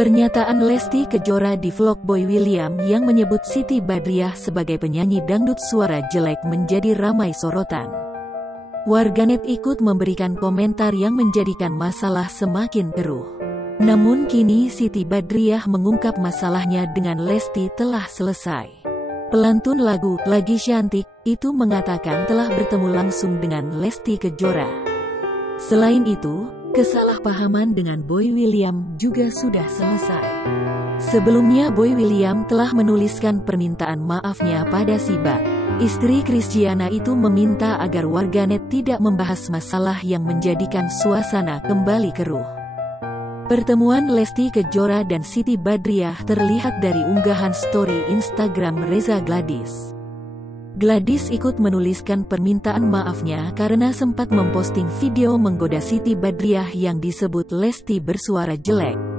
Pernyataan Lesti Kejora di vlog Boy William yang menyebut Siti Badriah sebagai penyanyi dangdut suara jelek menjadi ramai sorotan. Warganet ikut memberikan komentar yang menjadikan masalah semakin keruh. Namun kini Siti Badriah mengungkap masalahnya dengan Lesti telah selesai. Pelantun lagu "Lagi Cantik" itu mengatakan telah bertemu langsung dengan Lesti Kejora. Selain itu, kesalahpahaman dengan Boy William juga sudah selesai. Sebelumnya Boy William telah menuliskan permintaan maafnya pada Siba. Istri Christiana itu meminta agar warganet tidak membahas masalah yang menjadikan suasana kembali keruh. Pertemuan Lesti Kejora dan Siti Badriah terlihat dari unggahan story Instagram Reza Gladys. Gladys ikut menuliskan permintaan maafnya karena sempat memposting video menggoda Siti Badriah yang disebut Lesti bersuara jelek.